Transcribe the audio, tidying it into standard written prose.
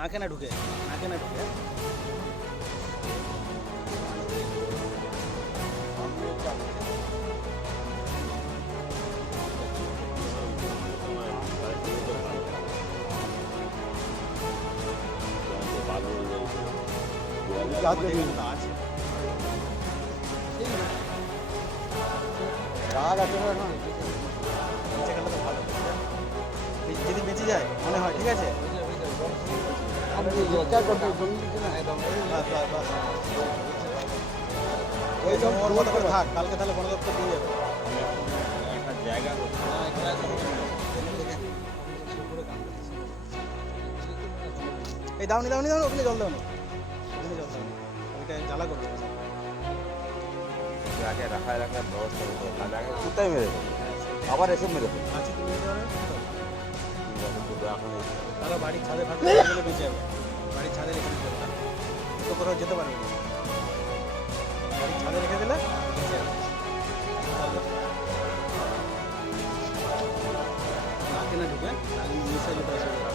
নাকে না ঢুকে, নাকে না ঢুকে। আছে রাগ আছে না, বেঁচে গেলে তো ভালো, যদি বেঁচে যায় মনে হয়। ঠিক আছে, ওই ওর মতো করে থাক, কালকে তাহলে বন দপ্তর দিয়ে যাবে একটা জায়গা। এই দাওনি দাওনি দাও, ওখানে জল দাও না, ওখানে জল দাও, ওইটা জ্বালা করবে। আগে রাখায় রাখার ব্যবস্থা করতে হবে, নাহলে আগে কোথায় মেরে দেবে, আবার এসে মেরে দেবে। আছে তুমি নিতে পারবে এখন তাহলে বাড়ির ছাদে ফাঁকা গেলে বেঁচে যাবে, বাড়ির ছাদে রেখে দিতে পারবে, তো কোথাও যেতে পারবে না, বাড়ির ছাদে রেখে দিলে বেঁচে যাবে। নাকে না ঢুকে মিসাইল করে দিবে।